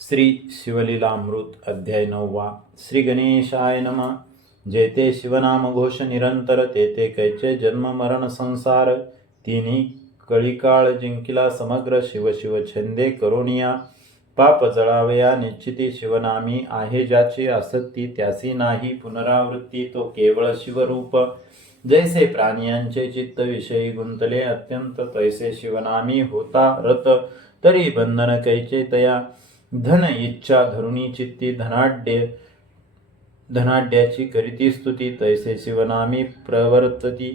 श्री शिवलीलामृत अध्याय 9 श्री गणेशाय नमः। जेते शिवनाम घोष निरंतर तेते कैचे जन्म मरण संसार तिन्ही कळीकाळ जिंकिला समग्र शिव शिव छंदे करोनिया पाप जळावया निश्चिती शिवनामी आहे ज्याची आसक्ती त्यासी नाही पुनरावृत्ती तो केवळ शिवरूप जैसे प्राणियांचे चित्त विषयी गुंतले अत्यंत तैसे शिवनामी होता रत तरी बंधन कैचे तया धन इच्छा धरुणी चित्ती धनाढ्याची करीती स्तुती तैसे शिवनामी प्रवर्तती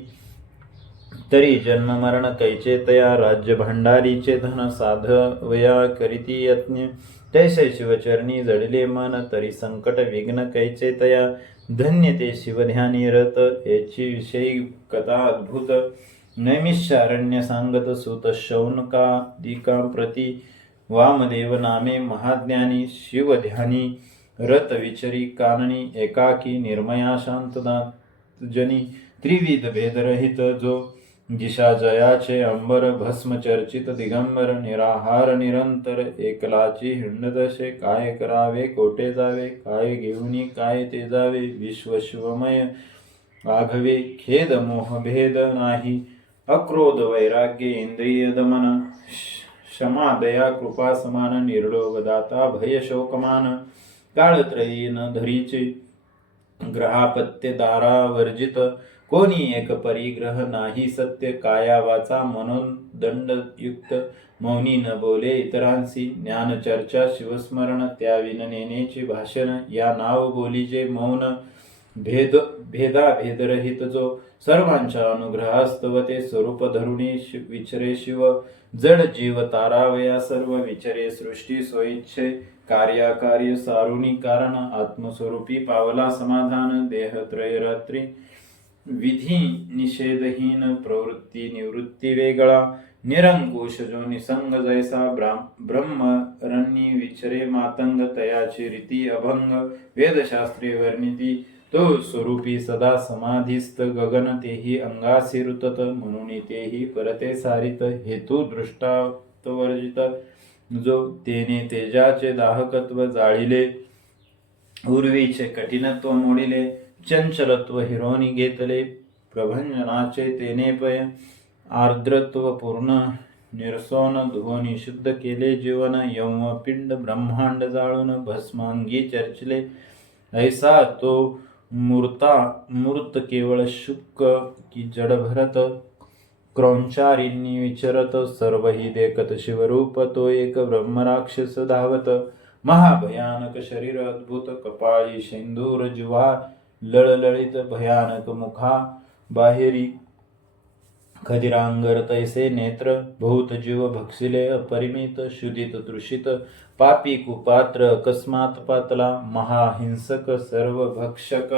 तरी जन्म मरण कैचे तया राज्य भांडारीचे धन साधवया करीती यत्न तैसे शिवचरणी जडिले मन तरी संकट विघ्न कैचे तया धन्य ते शिवध्यानी रत याची विषयी कथा अद्भुत नैमिषारण्य सांगत सुत शौनकादिका प्रती वामदेव नामे महाज्ञानी शिवध्यानी रत विचरी काननी एकाकी निर्मया शांतदाजनी त्रिविध भेदरहित जो दिशा जयाचे अंबर भस्म चर्चित दिगंबर निराहार निरंतर एकलाची हिंडदशे काय करावे कोठे जावे काय घेऊनी काय ते जावे विश्व शिवमय आघवे खेद मोह भेद नाही अक्रोध वैराग्य इंद्रिय दमन क्षमा दया कृपा समान निर्लोभ दाता भय शोकमान काळत्रयी न धरीचे ग्रहापत्य दारा वर्जित कोणी एक परिग्रह नाही सत्य काया वाचा म्हणून दंडयुक्त मौनी न बोले इतरांशी ज्ञान चर्चा शिवस्मरण त्याविन नेनेचे भाषण या नाव बोलीचे मौन भेदा भेदरहित जो सर्वांच्या अनुग्रहास्तव ते स्वरूप धरुणी विचरे शिव जड जीव तारावया सर्व विचरे सृष्टी सोइच्छे कार्याकार्य सारुणी कारण आत्मस्वरूपी पावला समाधान देहत्रय रात्री विधी निषेधहीन प्रवृत्ती निवृत्ती वेगळा निरंकुश जो निसंग जैसा ब्रह्मरण्यी विचरे मातंग तयाची रीती अभंग वेदशास्त्री वर्णिती तो स्वरूपी सदा समाधिस्थ गगन तेही अंगासी रुतत म्हणून तेही परते सारित हेतू दृष्टावर्जित जो तेने तेजाचे दाहकत्व जाळिले उर्वीचे कठिनत्व मोडिले चंचलत्व हिरोनी घेतले प्रभंजनाचे तेने पय आर्द्रत्व पूर्ण निरसोन धुवनी शुद्ध केले जीवन यम पिंड ब्रह्मांड जाळून भस्मांगी चर्चले ऐसा तो मूर्त केवळ शुक की जड भरत क्रौंचारींनी विचरत सर्वही देखत शिवरूप तो एक ब्रह्मराक्षस धावत महाभयानक शरीर अद्भुत कपाळी शेंदूर जिव्हा लळलळित भयानक मुखा बाहेरी खदिरांगर तैसे नेत्र बहुत जीव भक्षिले अपरिमित शुदित तृषित पापी कुपात्र अकस्मात पातला महाहिंसक सर्व भक्षक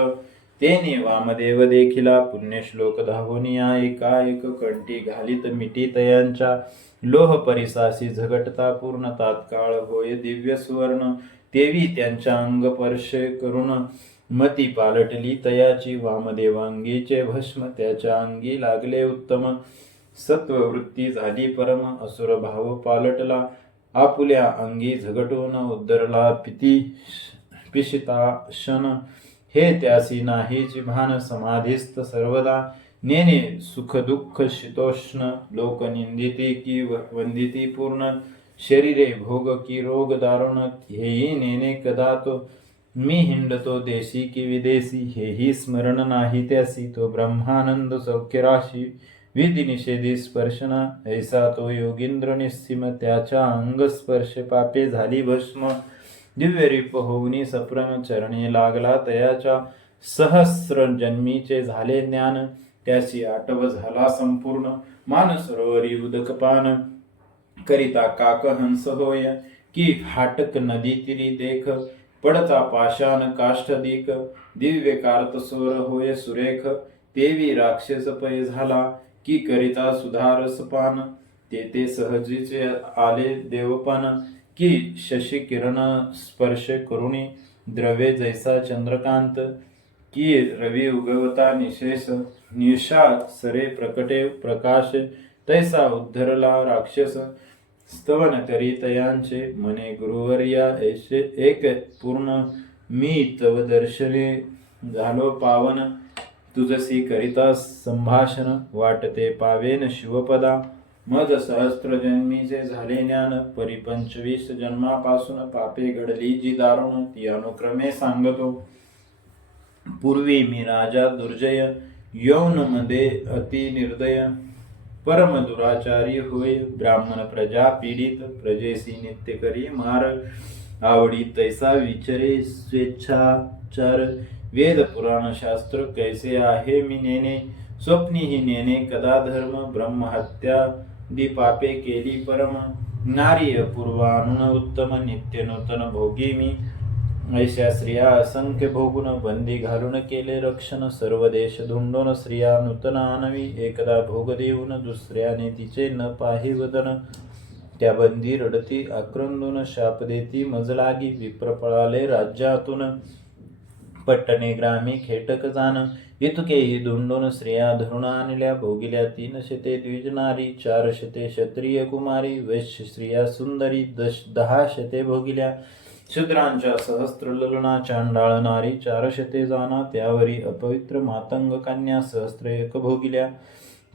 तेने वामदेव देखिला पुण्यश्लोक धावनिया एकाएक कंठी घालित मिटी तयांच्या लोह परिसासी झगटता पूर्ण तात्काळ होय दिव्य सुवर्ण तेवी त्यांच्या अंग पर्शे करून मती पालटली तयाची वामदेवांगीचे भस्म त्याच्या अंगी लागले उत्तम सत्ववृत्ती झाली परम असुर भाव पालटला आपुल्या अंगी झगटून उद्धरला पिशिताशन हे त्यासी नाहीची भान समाधिस्थ सर्वदा नेने सुख दुःख शीतोष्ण लोक निंदिती की वंदिती पूर्ण शरीरे भोग की रोग दारुण हेही नेने कदा तो मी हिंडतो देशी की विदेशी हेही स्मरण नाही त्यासी तो ब्रह्मानंद सौख्यराशी विधी निषेधी स्पर्शना ऐसा तो योगींद्र निस्सीम त्याच्या अंग स्पर्श पापे झाली भस्म दिव्यरीप होऊनी सप्रम चरणी लागला तयाच्या सहस्र जन्मीचे झाले ज्ञान त्याची आटव झाला संपूर्ण मानसरोवरी उदकपान करिता काक हंस होय की फाटक नदी तिरी देख पडता पाषाण काष्ठदिक दिव्य कार्तसोर होय सुरेख तेवी राक्षस पय झाला की करिता सुधारसपान ते सहजीचे आले देवपान की शशी किरण स्पर्श करुणी द्रव्ये जैसा चंद्रकांत की रवी उगवता निशेष निशा सरे प्रकटे प्रकाश तैसा उद्धरला राक्षस स्तवन करीत यांचे म्हणे गुरुवर्या ऐसे एक पूर्ण मी तव दर्शने झालो पावन तुझसी करिता संभाषण वाटते पावेन शिवपदा मज सहस्त्र जन्मीचे झाले ज्ञान परी 25 जन्मापासून पापे घडली जी दारुण ती अनुक्रमे सांगतो पूर्वी मी राजा दुर्जय यौन मध्ये अति निर्दय परम दुराचारी होय ब्राह्मण प्रजा पीडित प्रजेसी नित्य करी मार आवडी तैसा विचरे स्वेच्छाचार वेद पुराण शास्त्र कैसे आहे मी नेने स्वप्नी ही नेने कदा धर्म ब्रह्महत्या दी पापे केली परम नारी पूर्वानुन उत्तम नित्य नूतन भोगी मी ऐशा स्त्रिया असंख्य भोगून बंदी घालून केले रक्षण सर्व देश धुंडून स्त्रिया नूतन आणवी एकदा भोग देऊन दुसऱ्याने तिचे न पाही वदन त्या बंदी रडती आक्रंदून शाप देती मज लागी विप्र पळाले राज्यातून पट्टणे ग्रामी खेटक जाण इतकेही धुंडून स्त्रिया धरून आणल्या भोगिल्या 3 शते द्विजनारी 4 शते क्षत्रिय कुमारी वैश्य स्त्रिया सुंदरी 10 शते भोगिल्या शूद्रांच्या सहस्त्र ललना चांडाळ नारी 4 शते जाना त्यावरी अपवित्र मातंग कन्या सहस्त्र एक भोगिल्या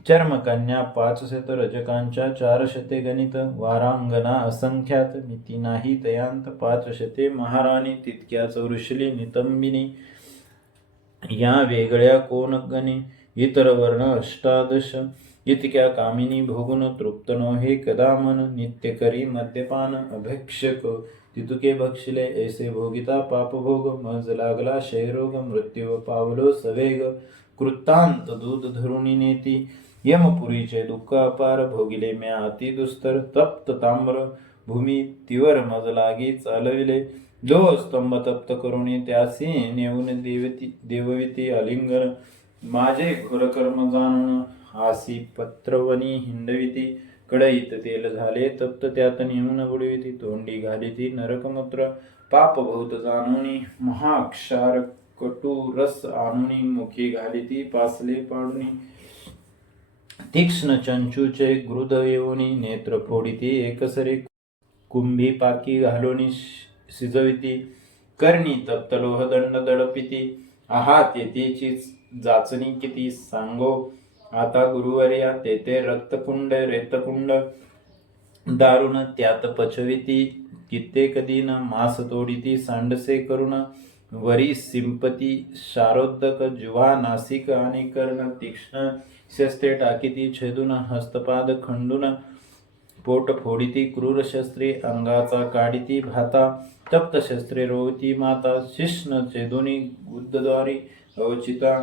चर्मकन्या 5 शत रजकांच्या 4 शते गणित वारांगना असंख्यात नीती नाही तयांत 5 शते महाराणी तितक्याच वृषली नितंबिनी या वेगळ्या कोण गणी इतर वर्ण 18 इतक्या कामिनी भोगून तृप्त नोहे कदा मन नित्य करी मद्यपान अभक्षक तितुके भक्षिले ऐसे भोगिता पापभोग मज लागला क्षयरोग मृत्यू पावलो सवेग कृतांत दूध धरुणी नेती यमपुरीचे दुःख अपार भोगिले म्या अति दुस्तर तप्त ताम्र भूमी तिवर मज लागी चालविले 2 स्तंभ तप्त करुणी त्यासी नेऊन देवविती अलिंगन माझे घोरकर्म जाणून आसी पत्रवनी हिंडविती कडईत तेल झाले तप्त त्यात नेऊन बुडविती तोंडी घालिती नरकमूत्र पाप बहुत जाणूनी महाक्षार कटू रस आणुनी मुखी घालिती पासले पाडुनी तीक्ष्ण चंचूचे गृद येऊनी नेत्र फोडिती एकसरे कुंभी पाकी घालोनी शिजविती कर्णी तप्त लोहदंड दडपिती आहात येतेची जाचणी किती सांगो आता गुरुवर्या तेथे रक्तकुंड रेतकुंड दारुण त्यात पचविती कित्येक दिन मास तोडिती सांडसे करुण वरी सिंपती शारोदक जुवा नासिक आणि कर्ण तीक्ष्ण शस्त्रे टाकीती छेदून हस्तपाद खंडून पोट फोडिती क्रूर शस्त्रे अंगाचा काढिती भाता तप्त शस्त्रे रोवती माता शिष्ण छेदुनी गुद्दद्वारी अवचिता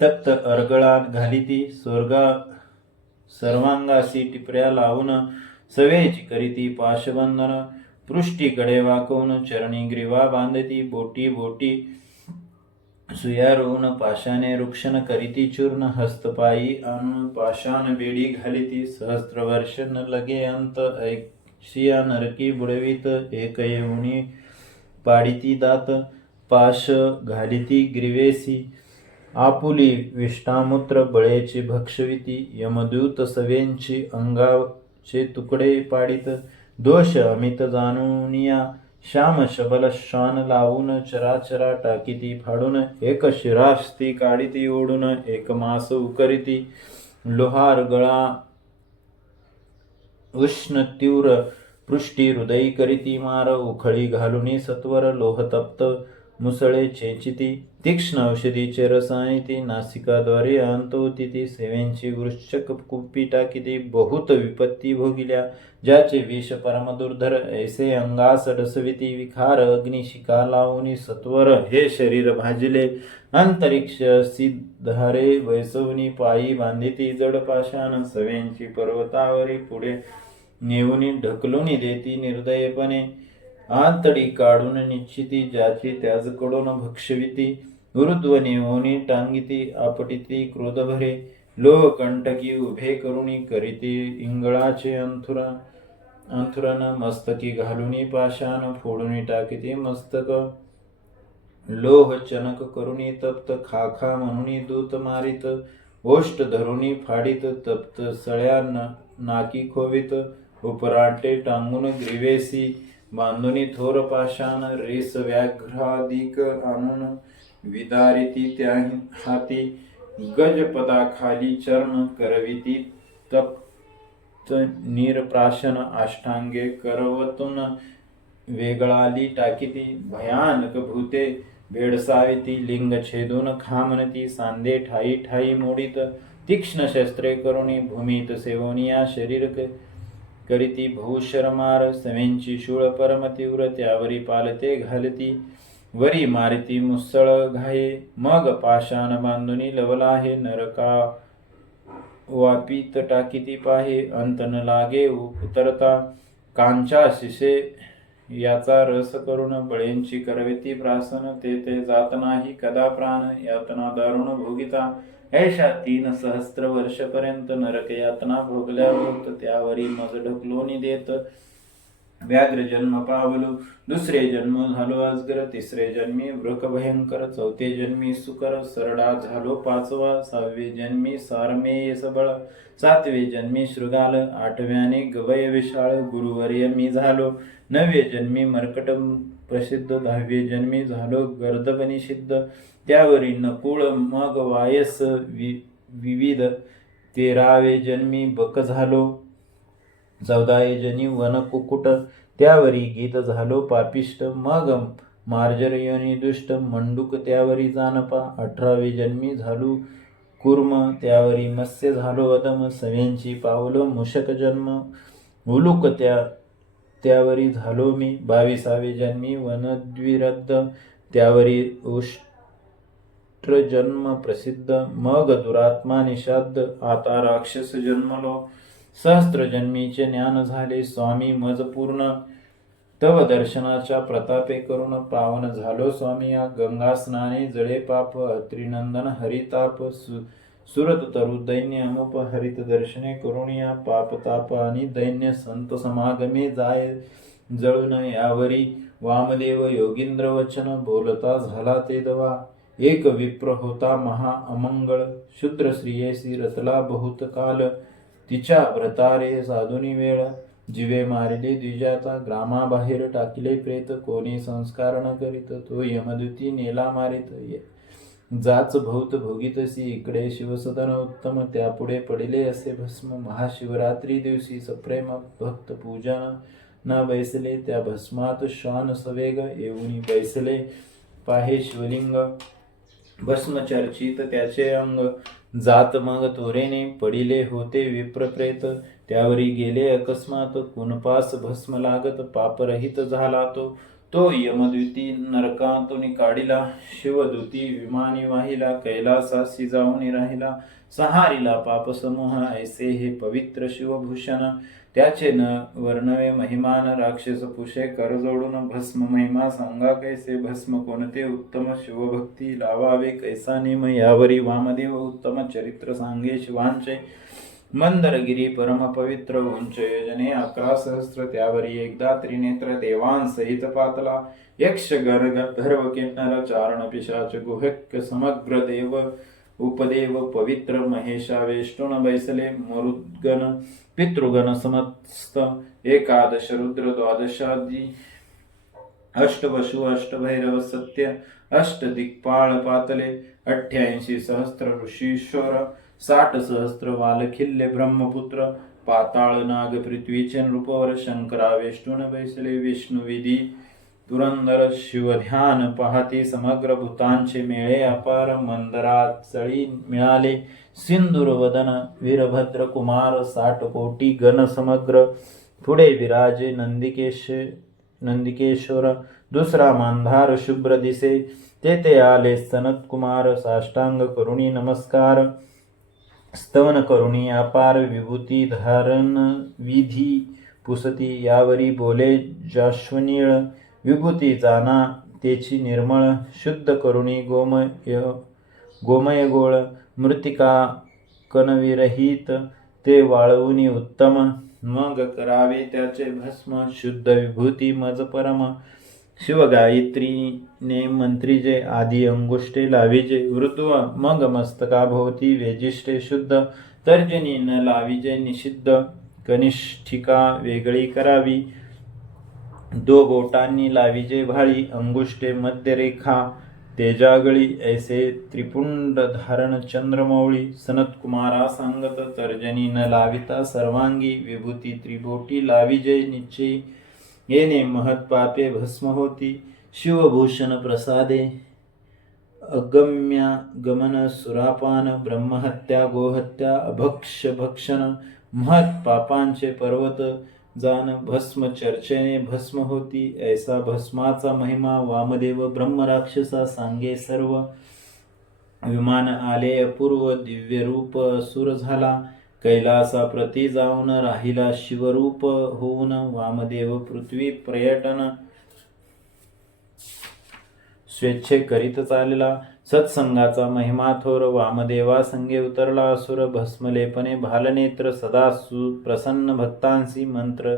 तप्त अर्गळा घालिती सर्वांगासी टिपऱ्या लावून सवेची करीती पाशबंधन पृष्ठीकडे वाकवून चरणी ग्रीवा बांधती बोटी बोटी सुया रोवून पाशाने रुक्षण करीती चूर्ण हस्तपायी आणून पाषाण बेडी घालिती सहस्त्र वर्ष न लगे अंत ऐशिया नरकी बुडवीत एक येऊनी पाडिती दात पाश घालिती ग्रीवेसी आपुली विष्टामूत्र बळेची भक्षविती यमदूत सवेंची अंगाचे तुकडे पाडित दोष अमित जाणूनिया श्याम शबल शान लावून चराचरा टाकीती फाडून एक शिरास्ती काढिती ओढून एक मास उकरिती लोहार गळा उष्ण तीव्र पृष्ठी हृदय करीती मार उखळी घालुनी सत्वर लोहतप्त मुसळे चेचिती तीक्ष्ण औषधीचे रसायनी नासिकाद्वारे अंतवती ती सेवेंची वृश्चक कुप्पी टाकीती बहुत विपत्ती भोगिल्या ज्याचे विष परम दुर्धर ऐसे अंगास डसविती विखार अग्निशिका लावूनी सत्वर हे शरीर भाजिले अंतरिक्ष सिद्धारे वैसवनी पायी बांधिती जड पाषाण सवेंची पर्वतावरी पुढे नेऊनी ढकलूनी देती निर्दयपणे आंतडी काढून निश्चिती ज्याची त्याजकडून भक्षविती ऊर्ध्व नेऊनी टांगिती आपटिती क्रोध भरे लोह कंटकी उभे करुणी करीती इंगळाचे अंथुरण मस्तकी घालुनी पाषाण फोडूनी टाकीती मस्तक लोह चनक करुणी तप्त खाखा म्हणून दूत मारित ओष्ट धरुणी फाडित तप्त सळ्या नाकी खोवित उपराटे टांगून ग्रीवेसी बांधुनी थोर पाषाण रेस व्याघ्राधिक आणून विदारिती त्या हाती गजपदाखाली चरण करविती तप्त निरप्राशन अष्टांगे करवतून वेगळाली टाकीती भयानक भूते भेडसाविती लिंग छेदून खामनती सांदे ठाई ठाई मोडीत तीक्ष्ण शस्त्रे करुणी भूमीत सेवनिया शरीर करीती भूशरमार सवेंची शूळ परम तीव्र त्यावरी पालते घालती वरी मारिती मुसळ घाये मग पाषाण बांधुनी लवलाहे नरका वापीत टाकीती पाहे अंत न लागे उतरता कांचा शिसे याचा रस करून बळेंची करविती प्रासन ते जात नाही कदा प्राण यातना दारुण भोगिता ऐशा 3 सहस्त्र वर्षपर्यंत नरक यातना भोगल्या भोगत त्यावरी मज ढकलोनी देत व्याघ्र जन्म पावलो दुसरे जन्म झालो अजगर तिसरे जन्मी वृक भयंकर चौथे जन्मी सुकर सरडा झालो पाचवा 6वे जन्मी सारमेय सबळ 7वे जन्मी शृगाल 8व्याने गवय विशाळ गुरुवर्य मी झालो 9वे जन्मी मर्कट प्रसिद्ध 10वे जन्मी झालो गर्दबनी सिद्ध त्यावरी नकुळ मग वायस विविध 13वे जन्मी बक झालो 14वे जन्मी वन कुकुट त्यावरी गीत झालो पापिष्ट मग मार्जर योनी दुष्ट मंडूक त्यावरी जानपा 18वे जन्मी झालो कुर्म त्यावरी मत्स्य झालो अदम सव्यांची पावलो मूषक जन्म उलुक त्यावरी झालो मी 22वे जन्मी वनद्विरद्ध त्यावरी उष्ट्र जन्म प्रसिद्ध मग दुरात्मा निषाद आता राक्षस जन्मलो सहस्त्र जन्मीचे ज्ञान झाले स्वामी मज पूर्ण तव दर्शनाच्या प्रतापे करून पावन झालो स्वामी या गंगा स्नाने जळे पाप अत्रिनंदन हरिताप सुरत तरु दैन्य अमुप हरित दर्शने करून या पाप ताप आणि दैन्य संत समागमे जाय जळून यावरी वामदेव योगींद्र वचन बोलता झाला ते दवा एक विप्र होता महा अमंगळ शूद्र स्त्रियेसी रतला बहुत काल तिच्या व्रतारे साधुनी वेळ जीवे मारिले द्विजाता ग्रामाबाहेर टाकिले प्रेत कोणी संस्कार न करीत तो यमदूती नेला मारित जाच भौत भोगीतसी इकडे शिवसदन उत्तम त्यापुढे पडिले असे भस्म महाशिवरात्री दिवशी सप्रेम भक्त पूजन न बैसले त्या भस्मात श्वान सवेग येऊनी बैसले पाहे शिवलिंग भस्म चर्चित त्याचे अंग जात मग तोरेने पडिले होते विप्रप्रेत त्यावरी गेले अकस्मात कुणपास भस्म लागत पापरहित झाला तो यमद्युती नरकातून काढिला शिवदूती विमानी वाहिला कैलासासी जाऊन राहिला सहारिला पापसमूह ऐसे हे पवित्र शिवभूषण त्याचे न वर्णवे महिमान राक्षस पुषे कर जोडून भस्म महिमा सांगा कैसे भस्म कोणते उत्तम शिवभक्ती लावावे कैसा नेम यावरी वामदेव उत्तम चरित्र सांगे शिवांचे मंदरगिरी परम पवित्र उंच योजने 11 सहस्त्र त्यावरी एकदा त्रिनेत्र देवांसहित पातला यक्ष गंधर्व किन्नर चारण पिशाच गुहक समग्र देव उपदेव पवित्र महेशा वेष्टुन बैसले मरुद्गण पितृगण समस्त एकादश रुद्र द्वादशादी अष्टवशु अष्टभैरव सत्य अष्ट दिक्पाळ पातले 88 सहस्त्र ऋषीश्वर 60 सहस्त्र वालखिल्य ब्रह्मपुत्र पाताळ नाग पृथ्वीचे नृपवर शंकरावेष्टून बैसले विष्णुविधी पुरंदर शिवध्यान पाहती समग्र भूतांचे मेळे अपार मंदरा चळी मिळाले सिंदूर वदन वीरभद्र कुमार 60 कोटी गण समग्र पुढे विराजे नंदिकेश्वर दुसरा मांधार शुभ्र दिसे तेथे आले सनत कुमार साष्टांग करुणी नमस्कार स्तवन करुणी अपार विभूती धारण विधी पुसती यावरी बोले जाश्वनीळ विभूती जाना तेची निर्मळ शुद्ध करुणी गोमय गोळ मृतिका कणविरहित ते वाळवुनी उत्तम मग करावे त्याचे भस्म शुद्ध विभूती मज परम शिवगायत्रीने मंत्रीजे आदी अंगुष्टे लाविजे ऋतुव मग मस्तकाभोवती वेजिष्टे शुद्ध तर्जनी न लाविजे निषिद्ध कनिष्ठिका वेगळी करावी. दो बोटांनी लाविजे भाळी, अंगुष्टे मध्यरेखा तेजागळी. ऐसे त्रिपुंड धारण चंद्रमौळी, सनतकुमारा सांगत तर्जनी न लाविता सर्वांगी. विभूती त्रिबोटी लाविजे निश्चयी, येणे महत्पापे भस्म होती. शिवभूषण प्रसादे अगम्या गमन सुरापान, ब्रह्महत्या गोहत्या अभक्ष भक्षण. महत् पापांचे पर्वत जान, भस्म चर्चेने भस्म होती. ऐसा भस्माचा महिमा वामदेव ब्रह्मराक्षसा सांगे सर्व. विमान आले अपूर्व दिव्य रूप असुर झाला, कैलासा प्रती जाऊन राहिला शिवरूप होऊन. वामदेव पृथ्वी पर्यटन स्वेच्छे करीत चालला, सत्संगाचा महिमा थोर. वामदेवा संगे उतरला असुर, भस्मलेपने भालनेत्र. सदा सुप्रसन्न भक्तांसी मंत्र,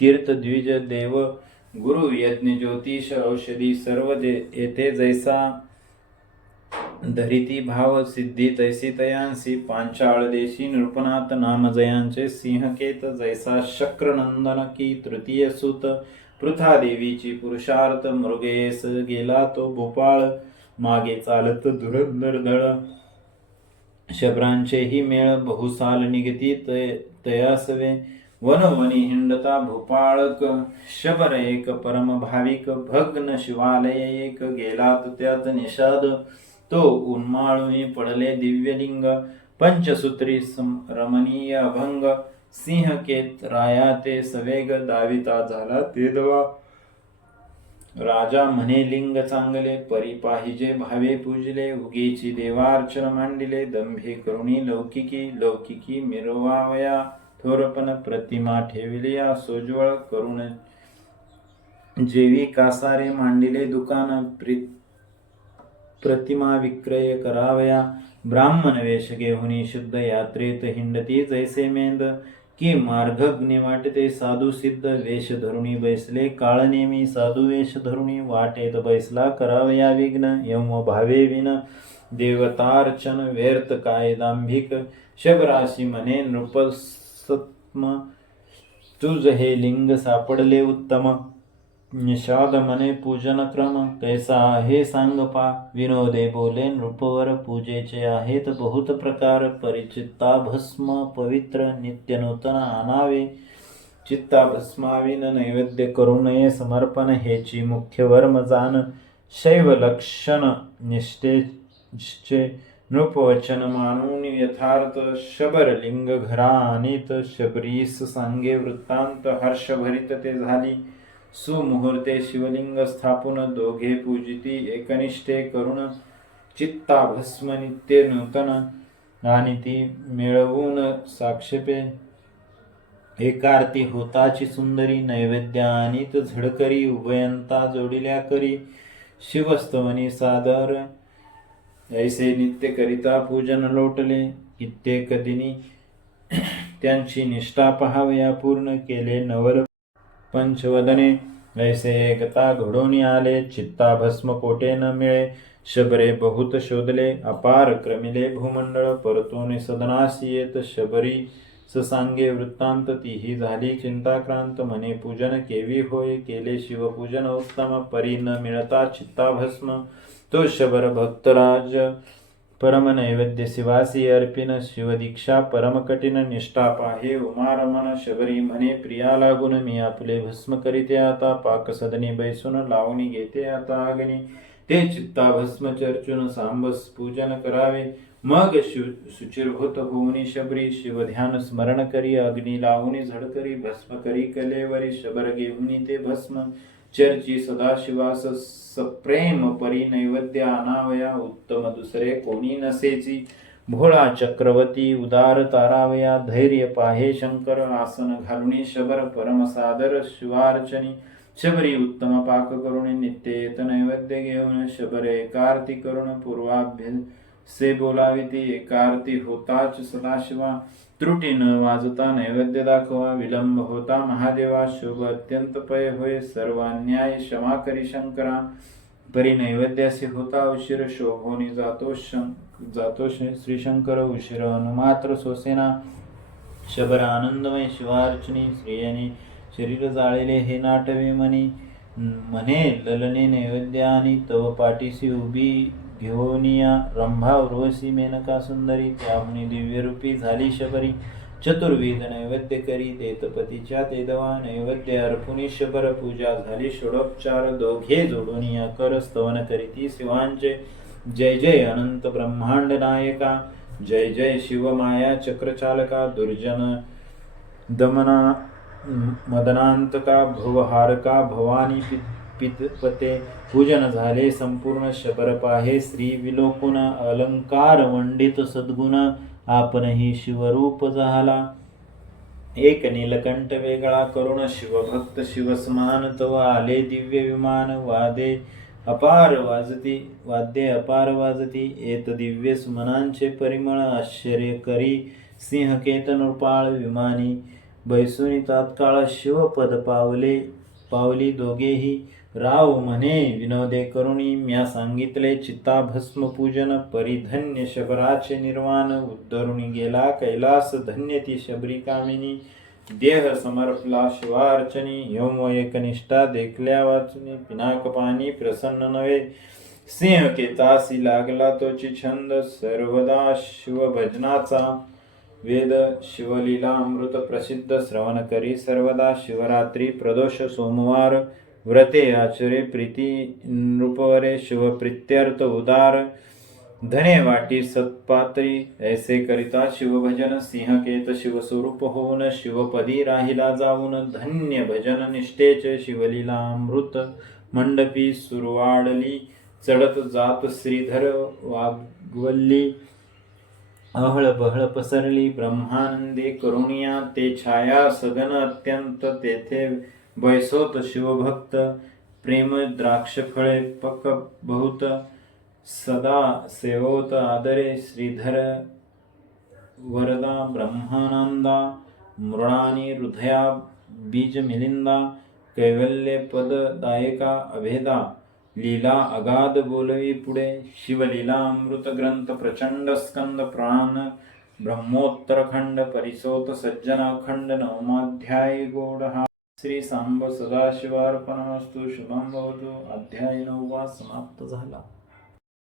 तीर्थ द्विज देव गुरु यज्ञ ज्योतिष औषधी सर्व येथे जैसा धरिती भाव सिद्धी तैसी तयांसी. पांचाळ देशी नृपनाथ नाम जयांचे, सिंहकेत जैसा शक्रनंदन की तृतीय सुत. पृथा देवीची पुरुषार्थ, मृगेश गेला तो भोपाळ. मागे चालत धुरंधर दळ, शबरांचेही मेळ बहुसाल निगती तयासवे. वनवनी हिंडता भूपाळक, शबर एक परम भाविक. भग्न शिवालय एक, गेलात त्यात निषाद. तो उन्माळूनी पडले दिव्यलिंग, पंचसूत्री रमणीय अभंग. सिंहकेत राया ते सवेग, दाविता झाला ते दवा. राजा म्हणे लिंग चांगले, परी पाहिजे भावे पूजले. उगीची देवार्चन मांडिले, दंभे करुणी लौकिकी. लौकिकी मिरवावया थोरपण, प्रतिमा ठेविलिया सोज्वळ करून. जेवी कासारे मांडिले दुकान, प्रतिमा विक्रय करावया. ब्राह्मण वेश घेऊनी शुद्ध, यात्रेत हिंडती जैसे मेंद. की मार्गग्नि वाटते साधू सिद्ध, वेश धरुणी बैसले काळनेमी. साधू वेश धरुणी वाटेत बैसला, करावया विघ्न यम भावे विन. देवतार्चन व्यर्थ काय दांभिक, शबराशी म्हणे नृपसत्म. तुझ हे लिंग सापडले उत्तम, निषाद म्हणे पूजन क्रम. कैसा आहे सांग पा, विनोदे बोले नृपवर. पूजेचे आहेत बहुत प्रकार, परिचित्ता भस्म पवित्र. नित्य नूतन आणावे, चित्ता भस्माविन नैवेद्य करू नये समर्पण. हेची मुख्य वर्म जाण, शैव लक्षण निष्ठेचे. नृपवचन मानून यथार्थ, शबरलिंग घरा आणीत. शबरीस सांगे वृत्तांत, हर्षभरित ते झाली. सुमुहूर्ते शिवलिंग स्थापून, दोघे पूजिती एकनिष्ठे करून. चित्ता भस्म नित्य नूतन, आणि ती मिळवून साक्षेपे. एकार्ती होताची सुंदरी, नैवेद्य आणीत झडकरी. उभयंता जोडिल्या करी, शिवस्तवनी सादर. ऐसे नित्य करिता पूजन लोटले. कित्येक दिनी त्यांची निष्ठा पहावया, पूर्ण केले नवल पंचवदने. ऐसे एकता घडून आले, चित्ता भस्म कोठे न मिळे. शबरे बहुत शोधले, अपार क्रमिले भूमंडळ. परतून सदनासी येत, शबरी सांगे वृत्तांत. तीही झाली चिंताक्रांत, म्हणे पूजन केवी होय. केले शिवपूजन उत्तम, परी न मिळता चित्ता भस्म. तो शबर भक्तराज परम नैवेद्य शिवासी अर्पिन. शिवदीक्षा परम कठीण, निष्ठा पाहे उमारमण. शबरी म्हणे प्रिया लागून, मी आपले भस्म करीते आता. पाकसदनी बैसून लावणी घेते आता अग्नी. ते चित्ता भस्म चर्चून सांबस पूजन करावे. मग शुचिर्भूत होऊनी शबरी, शिवध्यान स्मरण करी. अग्नी लावणी झडकरी, भस्म करी कलेवरी. शबर घेऊनी ते भस्म चर्ची सदाशिवास. सप्रेम परी नैवेद्य आणावया, उत्तम दुसरे कोणी नसेची. भोळा चक्रवर्ती उदार तारावया, धैर्य पाहे शंकर. आसन घालुनी शबर परम सादर शिवार्चनी. शबरी उत्तम पाक करुणी, नित्य येत नैवेद्य घेऊन. शबर एकार्ती करुण, पूर्वाभ्यासे बोलाविती. एकार्ती होताच सदाशिवा, त्रुटी न वाजता नैवेद्य दाखवा. विलंब होता महादेवा, शुभ अत्यंत पय होय. सर्व अन्याय क्षमा करी शंकरा. परी नैवेद्यासी होता उशीर, शोभोनी जातो श्रीशंकर. उशीर अनुमात्र सोसेना, शबर आनंदमय शिवार्चनी श्रेयने शरीर जाळले हे नाटवे मनी म्हणे ललने नैवेद्यानी तव पाठीसी उभी घेऊनिया रंभा उर्वशी मेनका सुंदरी त्याहुनी दिव्यरूपी झाली शबरी चतुर्विध नैवेद्य करी देतपतीच्या तेदवा नैवेद्य अर्पुनी शबर पूजा झाली षोडोपचार दोघे जोडून या कर स्तवन करीती शिवांचे जय जय अनंत ब्रह्मांड नायका जय जय शिवमाया चक्रचालका दुर्जन दमना मदनांतका भवहारका भवानी पितपते पूजन झाले संपूर्ण शबर पाहे श्री विलोकुन अलंकार मंडित सद्गुण आपणही शिवरूप झाला एक नीलकंठ वेगळा करुण शिवभक्त शिवसमान तव आले दिव्य विमान वाद्ये अपार वाजती येत दिव्य सुमनांचे परिमळ आश्चर्य करी सिंहकेतन नृपाळ विमानी बैसुनी तात्काळ शिवपद पावली दोघेही राव म्हणे विनोदे करुणी म्या सांगितले चित्ताभस्म पूजन परिधन्य शबराचे निर्वाण उद्धरुणी गेला कैलास धन्य ती शबरी कामिनी देह समर्पला शिवार्चनी यम एकनिष्ठा देखल्या वाचुनी पिनाक पाणी प्रसन्न नव्हे सिंह केतासी लागला तोची छंद सर्वदा शिवभजनाचा वेद शिवलीला अमृत प्रसिद्ध श्रवण करी सर्वदा शिवरात्री प्रदोष सोमवार व्रते आचरे प्रीती नृपवरे शिवप्रीत्यर्थ उदार धने वाटी सत्पात्री ऐसे करिता शिवभजन सिंहकेत शिवस्वरूप होऊन शिवपदी राहिला जाऊन धन्य भजन निष्ठेचे शिवलीला अमृत मंडपी सुरवाडली चढत जात श्रीधर वाग्वल्ली अहळ बहळ पसरली ब्रह्मानंदे करुणिया ते छाया सगन अत्यंत तेथे बैसोत शिवभक्त प्रेम द्राक्ष फळे पक बहुत सदा सेवोत आदरे श्रीधर वरदा ब्रह्मानंदा मृणानी हृदया बीज मिलिंदा कैवल्य पद दायका अभेदा लीला अगाध बोलवी पुढे शिवलीला अमृत ग्रंथ प्रचंड स्कंद प्राण ब्रह्मोत्तरखंड परिसोत सज्जन अखंड नवमाध्याय गोड हा श्री सांब सदाशिवार्पणमस्तु शुभम भवतु अध्याय 9 समाप्त झाला.